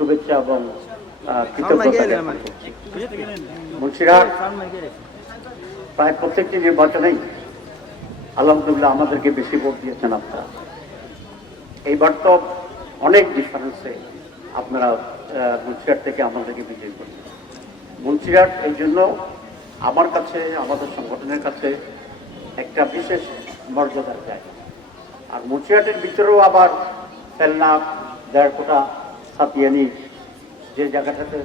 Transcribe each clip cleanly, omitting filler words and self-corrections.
শুভেচ্ছা এবং কৃতজ্ঞতা জ্ঞাপন করছি। মুন্সিরহাট প্রায় প্রত্যেকটি নির্বাচনেই আলহামদুলিল্লাহ আমাদেরকে বেশি ভোট দিয়েছেন আপনারা। এইবার তো অনেক ডিফারেন্সে আপনারা মুন্সিরহাট থেকে আমাদেরকে বিজয়ী করছেন। মুন্সিরহাট এই জন্য আমার কাছে, আমাদের সংগঠনের কাছে একটা বিশেষ মর্যাদার জায়গা। আর মুন্সিরহাটের ভিতরেও আবার ফেলনা, দেড়কোটা, সাতিয়ানি, যে জায়গাটাতে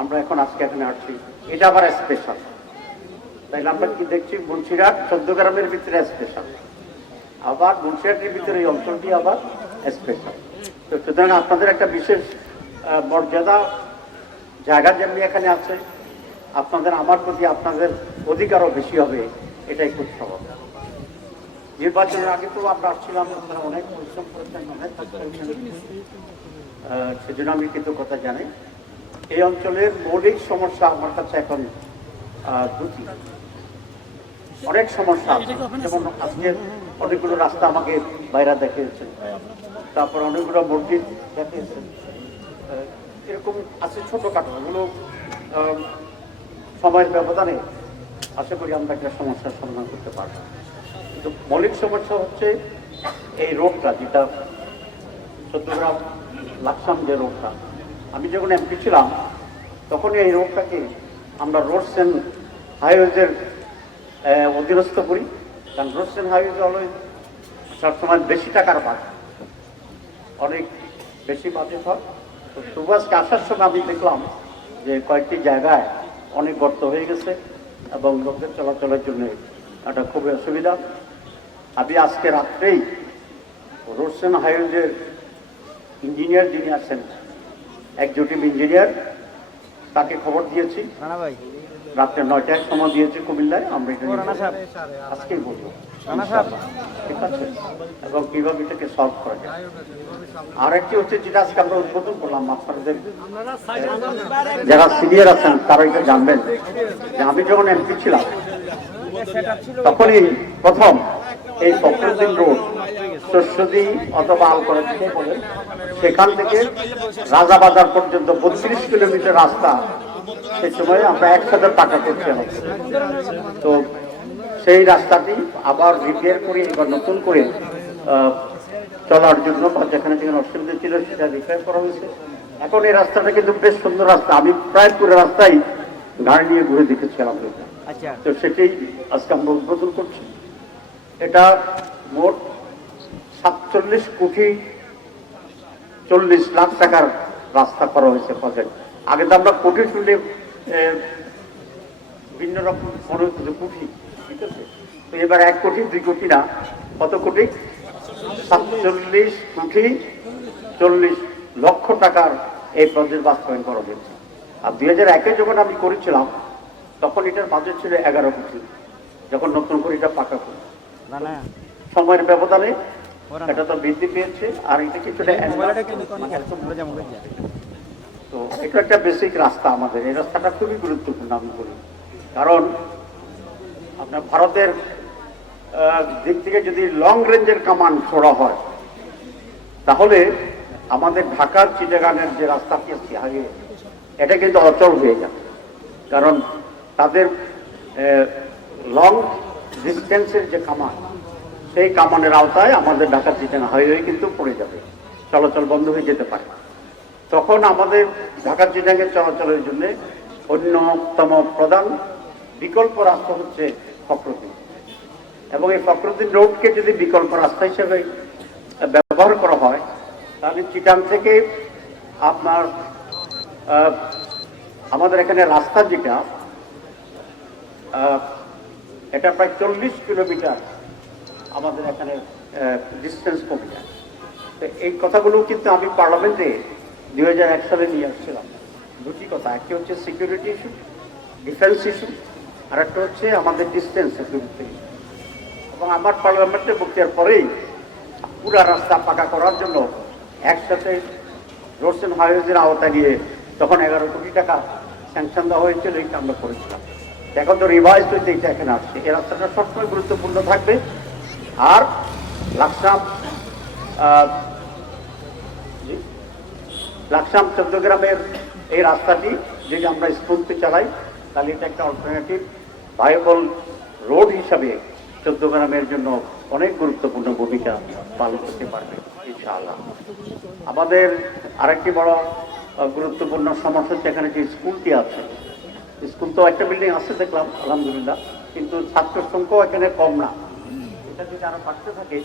আমরা এখন আজকে এখানে আসছি, এটা আবার স্পেশাল। তাইলে আমরা কি দেখছি, মুন্সিরহাট 14 গ্রামের ভিতরে স্পেশাল, আবার মুন্সিরহাটের ভিতরে এই অঞ্চলটি আবার স্পেশাল। তো সুতরাং আপনাদের একটা বিশেষ মর্যাদা জায়গা যেমনি এখানে আছে, আপনাদের আমার প্রতি আপনাদের অধিকারও বেশি হবে, এটাই খুব স্বাভাবিক। নির্বাচনের আগে তো আমরা আসছিলাম, আপনারা অনেক পরিশ্রম করেছেন, অনেক সেজন্য আমি কৃতজ্ঞতা জানাই। এই অঞ্চলের মৌলিক সমস্যা আমার কাছে এখন দুটি, অনেক সমস্যা আছে। যেমন আজকে অনেকগুলো রাস্তা আমাকে বাইরে দেখিয়েছেন, তারপর অনেকগুলো মসজিদ দেখিয়েছেন, এরকম আছে ছোটখাটো, ওগুলো সময়ের ব্যবধানে আশা করি আমরা একটা সমস্যার সমাধান করতে পারবো। কিন্তু মৌলিক সমস্যা হচ্ছে এই রোডটা, যেটা চট্টগ্রাম লাকসাম যে রোডটা, আমি যখন এমপি ছিলাম তখনই এই রোডটাকে আমরা রোডস অ্যান্ড হাইওয়েজের অধীনস্থ করি। কারণ রোডস অ্যান্ড হাইওয়েজ হলো সবসময় বেশি টাকার বাজেট, অনেক বেশি বাজেট হয়। তো সুভাষকে আসার সময় আমি দেখলাম যে কয়েকটি জায়গায় অনেক গর্ত হয়ে গেছে এবং লোকের চলাচলের জন্য একটা খুবই অসুবিধা। আমি আজকে রাত্রেই রোডস অ্যান্ড হাইওয়েজের ইঞ্জিনিয়ার যিনি আছেন, এক্সিকিউটিভ ইঞ্জিনিয়ার, তাকে খবর দিয়েছি, রাত্রে 9টায় সময় দিয়েছি কুমিল্লায়। আমরা এটা আজকেই বলবো, ঠিক আছে, এবং কিভাবে এটাকে সলভ করা যায়। আর একটি হচ্ছে যেটা আজকে আমরা উদ্বোধন করলাম, আপনাদের যারা সিনিয়র আছেন তারা এটা জানবেন যে আমি যখন এমপি ছিলাম তখনই প্রথম এই ফখরুদ্দিন রোড শস্যদি অথবা আলকরা থেকে বলেন, সেখান থেকে রাজাবাজার পর্যন্ত 32 কিলোমিটার রাস্তা সেই সময় আমরা 1000 টাকা করছিলাম। তো সেই রাস্তাটি আবার রিপেয়ার করে এবার নতুন করে চলার জন্য, বা যেখানে যেখানে অসুবিধা ছিল সেটা রিপেয়ার করা হয়েছে। এখন এই রাস্তাটা কিন্তু বেশ সুন্দর রাস্তা, আমি প্রায় পুরো রাস্তায় গাড়ি নিয়ে ঘুরে দেখেছিলাম। তো সেটাই আজকে আমরা উদ্বোধন করছি। এটা মোট 47 কোটি 40 লাখ টাকার রাস্তা করা হয়েছে প্রজেক্ট। আগে তো আমরা কোটি শুনলে ভিন্ন রকম মনে হতো যে কোটি, ঠিক আছে। তো এবার 1 কোটি 2 কোটি না, কত কোটি? 47 কোটি 40 লক্ষ টাকার এই প্রজেক্ট বাস্তবায়ন করা হয়েছে। আর 2001-এ যখন আমি করেছিলাম তখন এটার বাজেট ছিল 11 কোটি, যখন নতুন করে এটা পাকা করি। সময়ের ব্যবধানে এটা তো বৃদ্ধি পেয়েছে। আর এটা কিছুটা তো এটা একটা বেসিক রাস্তা আমাদের, এই রাস্তাটা খুবই গুরুত্বপূর্ণ আমি বলি। কারণ আপনার ভারতের দিক থেকে যদি লং রেঞ্জের কামান ছোড়া হয় তাহলে আমাদের ঢাকার চিটাগাংয়ের যে রাস্তাটি আছে হাইওয়ে, এটা কিন্তু অচল হয়ে যাবে। কারণ তাদের লং ডিস্টেন্সের যে কামান, সেই কামানের আওতায় আমাদের ঢাকা চিটাগাং হাইওয়ে কিন্তু পড়ে যাবে, চলাচল বন্ধ হয়ে যেতে পারে। তখন আমাদের ঢাকা চিটাগাংয়ের চলাচলের জন্য অন্যতম প্রধান বিকল্প রাস্তা হচ্ছে ফখরুদ্দিন। এবং এই ফখরুদ্দিন রোডকে যদি বিকল্প রাস্তা হিসেবে ব্যবহার করা হয় তাহলে চিটাং থেকে আপনার আমাদের এখানে রাস্তা যেটা, এটা প্রায় 40 কিলোমিটার আমাদের এখানে ডিস্টেন্স কমে যায়। তো এই কথাগুলো কিন্তু আমি পার্লামেন্টে 2001 সালে নিয়ে আসছিলাম। দুটি কথা, একটি হচ্ছে সিকিউরিটি ইস্যু, ডিফেন্স ইস্যু, আর একটা হচ্ছে আমাদের ডিস্টেন্স সিকিউরিটি ইস্যু। এবং আমার পার্লামেন্টে বক্তৃতার পরেই পুরা রাস্তা পাকা করার জন্য একসাথে রোডস অ্যান্ড হাইওয়েজের আওতায় নিয়ে তখন 11 কোটি টাকা স্যাংশন দেওয়া হয়েছিল, এইটা আমরা করেছিলাম। এখন তো রিভাইজ হইতে এটা এখানে আসছে। এই রাস্তাটা সবসময় গুরুত্বপূর্ণ থাকবে। আর লাকসাম লাকসাম চৌদ্দগ্রামের এই রাস্তাটি যদি আমরা স্মুথলি চালাই তাহলে এটা একটা অল্টারনেটিভ ভায়াবল রোড হিসাবে চৌদ্দগ্রামের জন্য অনেক গুরুত্বপূর্ণ ভূমিকা পালন করতে পারবে ইনশাআল্লাহ। আমাদের আরেকটি বড় গুরুত্বপূর্ণ সমস্যা হচ্ছে এখানে যে স্কুলটি আছে, স্কুল তো একটা বিল্ডিং আছে দেখলাম আলহামদুলিল্লাহ, কিন্তু ছাত্র সংখ্যাও এখানে কম না। এটা যদি আরো বাড়তে থাকে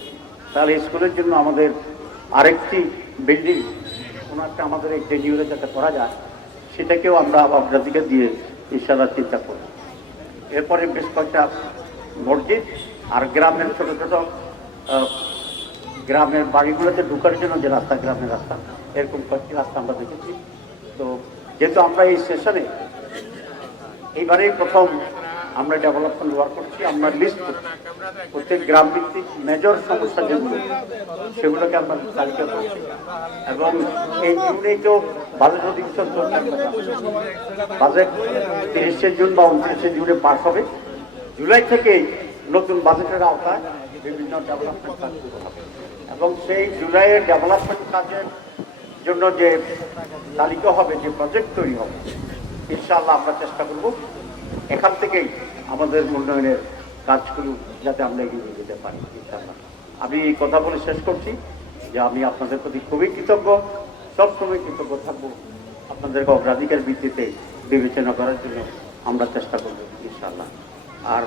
তাহলে স্কুলের জন্য আমাদের আরেকটি বিল্ডিং কোনো একটা আমাদের এই টেনিউরে যাতে করা যায় সেটাকেও আমরা অগ্রাধিকার দিয়ে ইনশাআল্লাহ চিন্তা করি। এরপরে বেশ কয়েকটা মসজিদ আর গ্রামের ছোট ছোট গ্রামের বাড়িগুলোতে ঢুকার জন্য যে রাস্তা, গ্রামের রাস্তা, এরকম কয়েকটি রাস্তা আমরা দেখেছি। তো যেহেতু আমরা এই সেশনে এইবারেই প্রথম আমরা ডেভেলপমেন্ট ওয়ার্ক করছি, আমরা লিস্ট করছি প্রত্যেক গ্রাম ভিত্তিক মেজর সমস্যা যেগুলো সেগুলোকে আমরা তালিকা করছি। এবং এই জুনেই তো বাজেট অধিবেশন চলছে, বাজেট 30শে জুন বা 29শে জুনে পাস হবে। জুলাই থেকেই নতুন বাজেটের আওতায় বিভিন্ন ডেভেলপমেন্ট কাজ শুরু হবে এবং সেই জুলাইয়ের ডেভেলপমেন্ট কাজের জন্য যে তালিকা হবে, যে প্রজেক্ট তৈরি হবে, ইনশাআল্লাহ আমরা চেষ্টা করব এখান থেকেই আমাদের উন্নয়নের কাজগুলো যাতে আমরা এগিয়ে নিয়ে যেতে পারি ইনশাআল্লাহ। আমি এই কথা বলে শেষ করছি যে আমি আপনাদের প্রতি খুবই কৃতজ্ঞ, সবসময় কৃতজ্ঞ থাকবো। আপনাদেরকে অগ্রাধিকার ভিত্তিতে বিবেচনা করার জন্য আমরা চেষ্টা করব ইনশাআল্লাহ। আর